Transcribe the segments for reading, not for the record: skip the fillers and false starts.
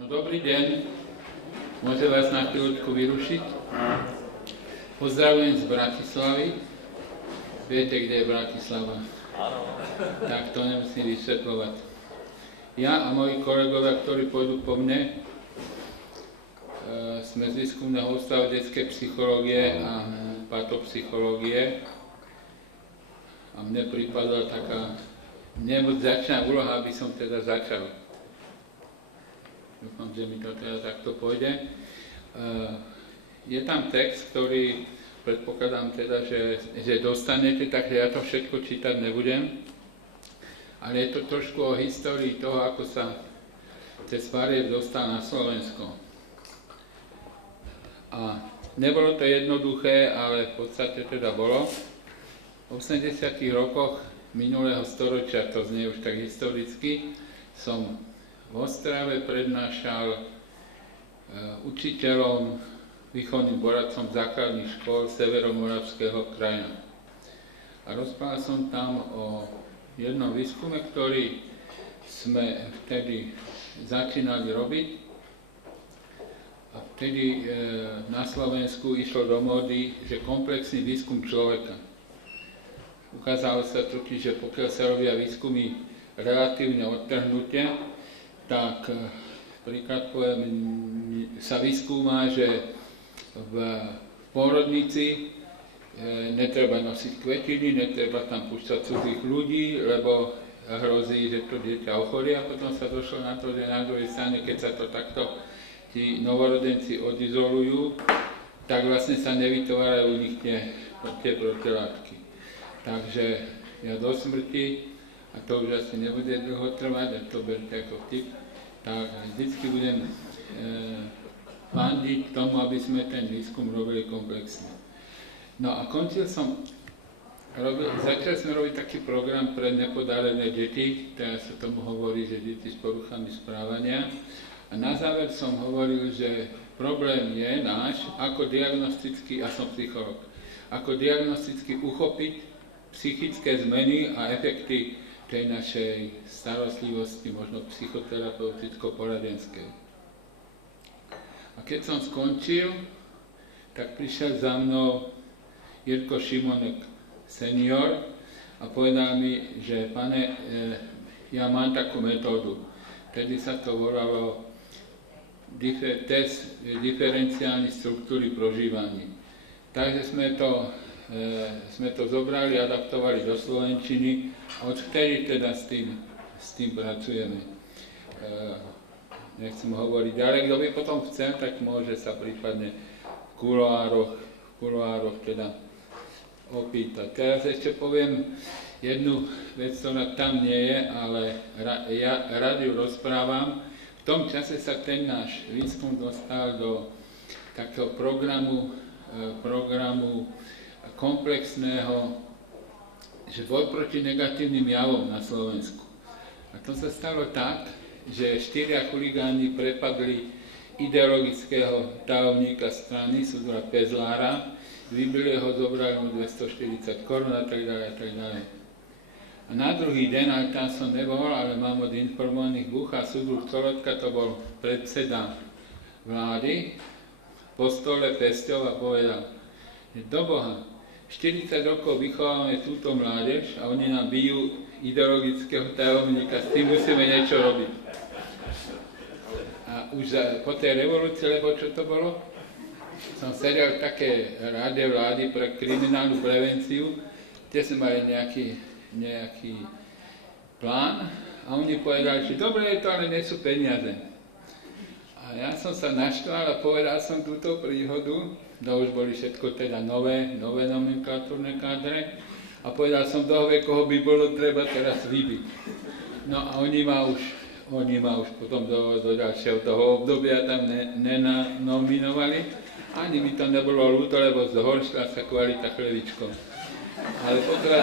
No, dobrý deň, môžem vás na chvíľučku vyrušiť. Pozdravujem z Bratislavy. Viete, kde je Bratislava? Áno. Tak to nemusím vysvetľovať. Ja a moji kolegovia, ktorí pôjdu po mne, sme z Výskumného ústavu detskej psychológie a patopsychológie. A mne pripadla taká nemožná úloha, aby som teda začal. Dúfam, že mi to teda takto pôjde. Je tam text, ktorý predpokladám teda, že dostanete, takže ja to všetko čítať nebudem. Ale je to trošku o histórii toho, ako sa cez farieb dostal na Slovensko. A nebolo to jednoduché, ale v podstate teda bolo. V 80. rokoch minulého storočia, to znie už tak historicky, som v Ostrave prednášal učiteľom, výchovným poradcom základných škôl Severomoravského kraja. A rozprával som tam o jednom výskume, ktorý sme vtedy začínali robiť. A vtedy na Slovensku išlo do módy, že komplexný výskum človeka. Ukázalo sa totiž, že pokiaľ sa robia výskumy relatívne odtrhnutie, tak príklad poviem, sa vyskúma, že v pôrodnici netreba nosiť kvetiny, netreba tam púšťať cudzích ľudí, lebo hrozí, že to dieťa ochorie, a potom sa došlo na to, že na druhej strane, keď sa to takto tí novorodenci odizolujú, tak vlastne sa nevytvárajú u nich tie protilátky. Takže ja do smrti, a to už asi nebude dlho trvať, a to berte ako vtip, tak vždycky budem fandiť tomu, aby sme ten výskum robili komplexne. No a začal som robiť taký program pre nepodarené deti, teraz sa tomu hovorí, že deti s poruchami správania. A na záver som hovoril, že problém je náš, ako diagnosticky, a som psycholog, ako diagnosticky uchopiť psychické zmeny a efekty tej našej starostlivosti, možno psychoterapeuticko-poradenskej. A keď som skončil, tak prišiel za mnou Jirko Šimonek senior a povedal mi, že pane, ja mám takú metódu. Vtedy sa to volalo test diferenciálnej štruktúry prožívaní. Takže sme to zobrali, adaptovali do slovenčiny a odvtedy teda s tým pracujeme. Nechcem hovoriť ďalej, kto by potom chcel, tak môže sa prípadne v kuloároch teda opýtať. Teraz ešte poviem jednu vec, ktorá tam nie je, ale ja rád ju rozprávam. V tom čase sa ten náš výskum dostal do takého programu komplexného, že boj proti negatívnym javom na Slovensku. A to sa stalo tak, že 4 chuligáni prepadli ideologického tajomníka strany, Sudra Pezlára, vybili ho, zobrali mu 240 korún a tak ďalej, a tak ďalej. A na druhý deň, ale tam som nebol, ale mám od informovaných Bucha, Sudruh Colotka, to bol predseda vlády, po stole pesťov a povedal, že do Boha, 40 rokov vychovávame túto mládež a oni nám bijú ideologického tajomníka, s tým musíme niečo robiť. A už po tej revolúcii, lebo čo to bolo, som sedel v také ráde vlády pre kriminálnu prevenciu, kde sme mali nejaký plán a oni povedali, že dobre je to, ale nie sú peniaze. A ja som sa naštval a povedal som túto príhodu, to už boli všetko teda nové nomenklatúrne kádre, a povedal som, koho by bolo treba teraz vybiť. No a oni ma už potom do ďalšieho toho obdobia tam nenominovali. Ani mi to nebolo ľúto, lebo zhoršila sa kvalita chlebičkov. Ale pokiaľ...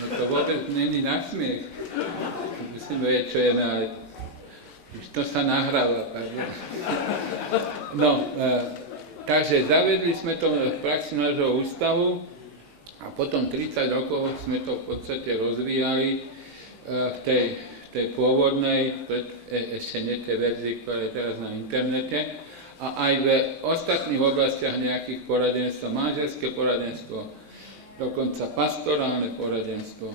No to vôbec není na smiech. Musím vedieť, čo jeme, ale už to sa nahráva. No, takže zavedli sme to v praxi nášho ústavu a potom 30 rokov sme to v podstate rozvíjali v tej tej pôvodnej, ešte nie tej verzii, ktorá je teraz na internete, a aj v ostatných oblastiach nejakých poradenstva, manželské poradenstvo, dokonca pastorálne poradenstvo.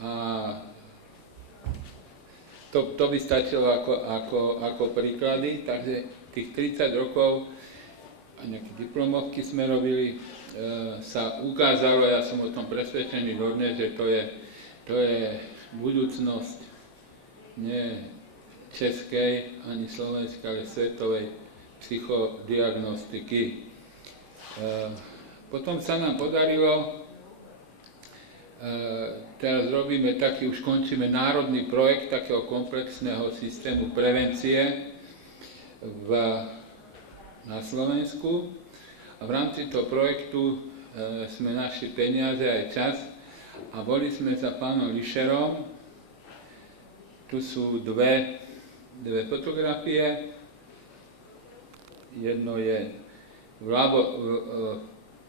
A to by stačilo ako príklady, takže tých 30 rokov a nejaké diplomovky sme robili, sa ukázalo, ja som o tom presvedčený dodnes, že to je budúcnosť nie českej ani slovenskej, ale svetovej psychodiagnostiky. Potom sa nám podarilo, teraz robíme taký, už končíme národný projekt takého komplexného systému prevencie na Slovensku, a v rámci toho projektu sme našli peniaze aj čas a boli sme za pánom Lišerom. Tu sú dve fotografie. Jedno je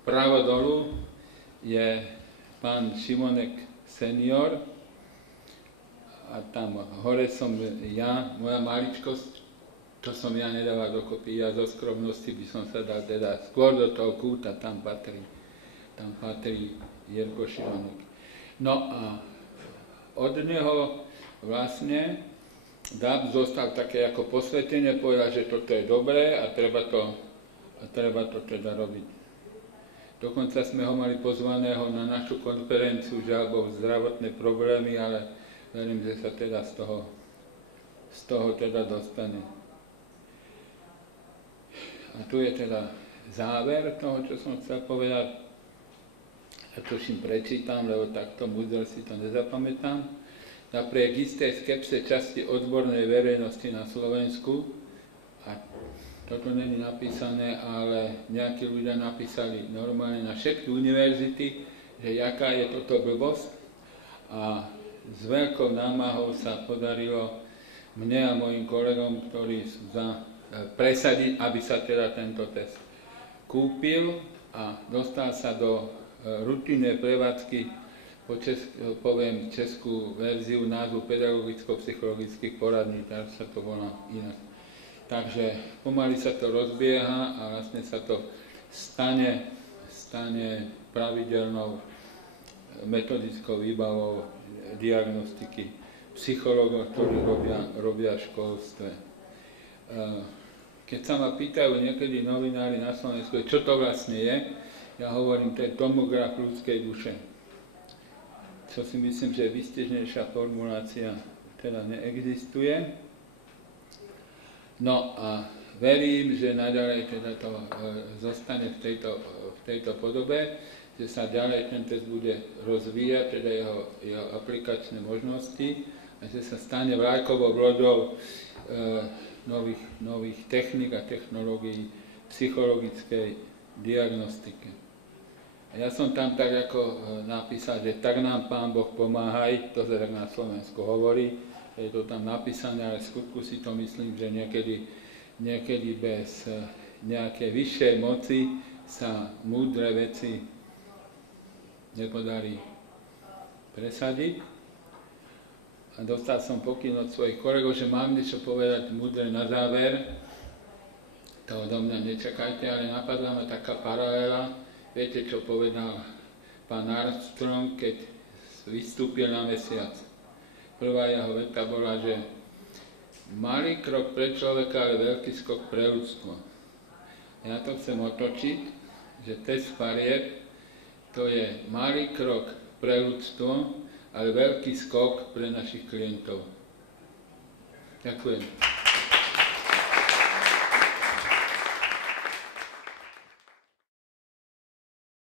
pravo dolu je pán Šimonek senior a tam hore som ja, moja maličkosť, to som ja nedával dokopy, ja zo skromnosti by som sa dal teda skôr do toho kúta, tam patrí Jirko Šironek. No a od neho vlastne Dab zostal také ako posvetenie, povedal, že toto je dobré a treba to teda robiť. Dokonca sme ho mali pozvaného na našu konferenciu, žiaľ Boh, zdravotné problémy, ale verím, že sa teda z toho teda dostane. A tu je teda záver toho, čo som chcel povedať. Ja to všim prečítam, lebo takto múdro si to nezapamätám. Napriek istej skepse časti odbornej verejnosti na Slovensku, a toto není napísané, ale nejakí ľudia napísali normálne na všetky univerzity, že jaká je toto blbosť, a s veľkou námahou sa podarilo mne a mojim kolegom, ktorí sú presadiť, aby sa teda tento test kúpil a dostal sa do rutinnej prevádzky, poviem českú verziu názvu pedagogicko-psychologických poradní, tak sa to volá inak. Takže pomaly sa to rozbieha a vlastne sa to stane pravidelnou metodickou výbavou diagnostiky psychológov, ktorí robia v školstve. Keď sa ma pýtajú niekedy novinári na Slovensku, čo to vlastne je, ja hovorím, to je tomograf ľudskej duše. Čo si myslím, že výstižnejšia formulácia teda neexistuje. No a verím, že naďalej teda to zostane v tejto podobe, že sa ďalej ten test bude rozvíjať, teda jeho aplikačné možnosti, a že sa stane vlajkovou lodou nových techník a technológií psychologickej diagnostike. A ja som tam tak ako napísal, že tak nám Pán Boh pomáhaj, to sa tak na Slovensku hovorí, je to tam napísané, ale v skutku si to myslím, že niekedy bez nejakej vyššej moci sa múdre veci nepodarí presadiť. A dostal som pokyn od svojich kolegov, že mám niečo povedať múdre na záver. To odo mňa nečakajte, ale napadla ma taká paralela. Viete, čo povedal pán Armstrong, keď vystúpil na mesiac? Prvá jeho veta bola, že malý krok pre človeka, ale veľký skok pre ľudstvo. Ja to chcem otočiť, že test farieb to je malý krok pre ľudstvo, ale veľký skok pre našich klientov. Ďakujem.